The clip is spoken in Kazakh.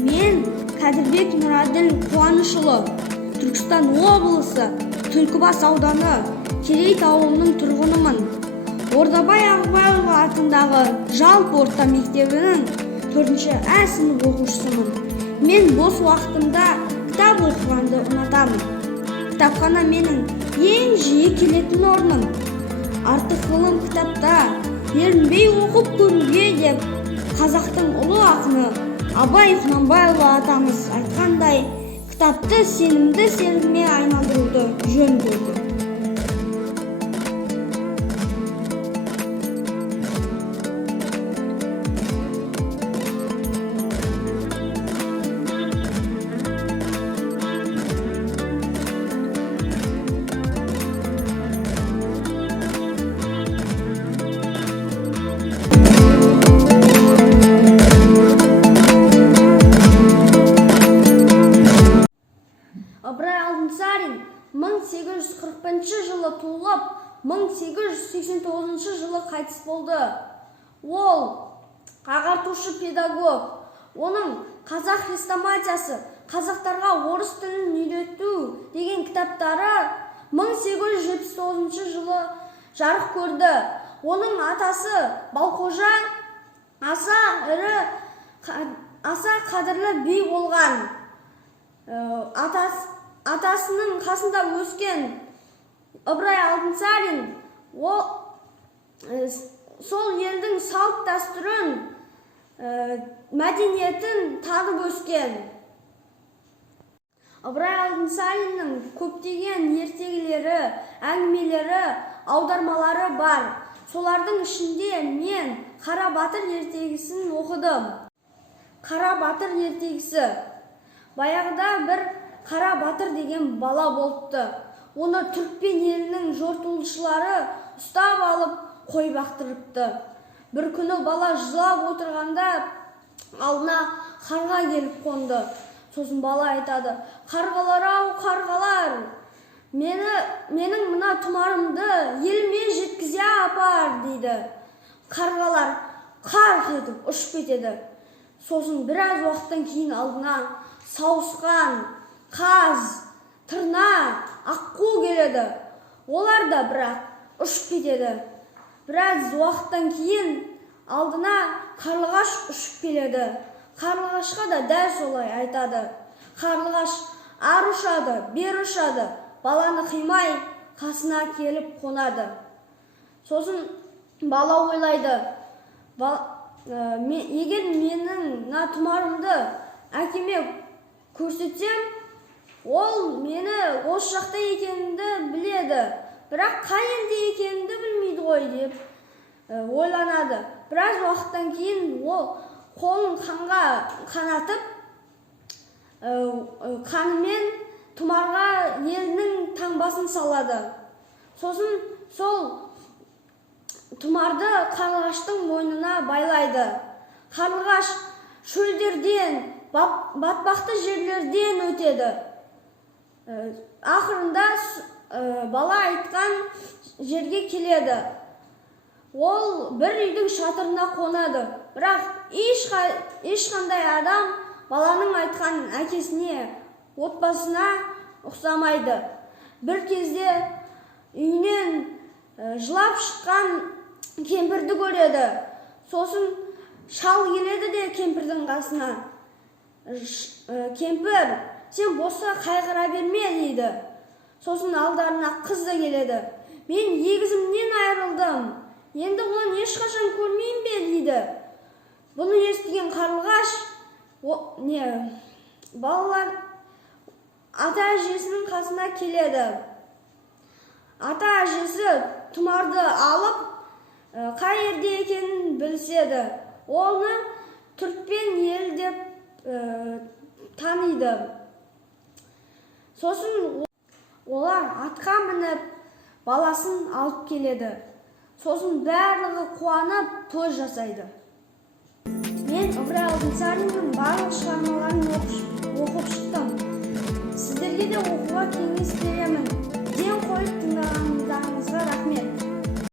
Мен Кәдірбек Нұраділ Қуанышұлы, Түркістан облысы, Түлкібас ауданы, Керейт ауылының тұрғынымын. Ордабай Ағыбайұлы атындағы жалпы орта мектебінің 4-ші А сынып оқушысымын. Мен бос уақытымда кітап оқығанды ұнатамын. Кітапхана менің ең жиі келетін орным. Артық ғылым кітапта ерінбей оқып көруге деп қазақтың ұлы ақыны Абай Құнанбайұлы атамыз айтқандай, кітапты сенімді серігіме айналдыруды жөн көрді. Ыбырай Алтынсарин 1841 жылы туылып, 1889 жылы қайтыс болды. Ол ағартушы педагог. Оның «Қазақ хрестоматиясы», «Қазақтарға орыс тілін үйрету» деген кітаптары 1879 жылы жарық көрді. Оның атасы Балқожа аса қадірлі би болған. Атасының қасында өскен Ыбырай Алтынсарин сол елдің салт дәстүрін, мәдениетін танып өскен. Ыбырай Алтынсариннің көптеген ертегілері, әңгімелері, аудармалары бар. Солардың ішінде мен Қара Батыр ертегісін оқыдым. Қара Батыр ертегісі. Баяғыда бір Қара Батыр деген бала болыпты. Оны түрікпен елінің жортуылшылары ұстап алып қой бақтырыпты. Бір күні бала жылап отырғанда алдына қарға келіп қонды. Сосын бала айтады: «Қарғалар-ау, қарғалар, менің мына тұмарымды еліме жеткізе апар» дейді. Қарғалар қарқ етіп ұшып кетеді. Сосын біраз уақыттан кейін алдына сауысқан, қаз, тырна, аққу келеді. Олар да бірақ ұшып кетеді. Біраз уақыттан кейін алдына қарлығаш ұшып келеді. Қарлығашқа да дәл солай айтады. Қарлығаш ар ұшады, бер ұшады, баланы қимай қасына келіп қонады. Сосын бала ойлайды: егер менің тұмарымды әкеме көрсетсем, ол мені осы жақта екенімді біледі, бірақ қай елде екенімді білмейді ғой деп ойланады. Біраз уақыттан кейін ол қолын қанға қанатып, қанымен тұмарға елінің таңбасын салады. Сосын сол тұмарды қарлығаштың мойнына байлайды. Қарлығаш шөлдерден, батпақты жерлерден өтеді. Ақырында бала айтқан жерге келеді. Ол бір үйдің шатырына қонады. Бірақ ешқандай адам баланың айтқан әкесіне, отбасына ұқсамайды. Бір кезде үйінен жылап шыққан кемпірді көреді. Сосын шал келеді де кемпірдің қасына: «Кемпір, сен болса қайғыра берме» дейді. Сосын алдарына қыз да келеді: «Мен егізімнен айырылдым, енді оны ешқашан көрмеймін бе» дейді. Бұны естіген қарлығаш балалар ата-әжесінің қасына келеді. Ата-әжесі тұмарды алып, қай жерде екенін білседі. Оны түрікпен ел деп таниды. Сосын олар атқа мініп, баласын алып келеді. Сосын барлығы қуанып той жасайды. Мен Ыбырай Алтынсариннің барлық шығармаларын оқып шықтым. Сіздерге де оқуға кеңес беремін.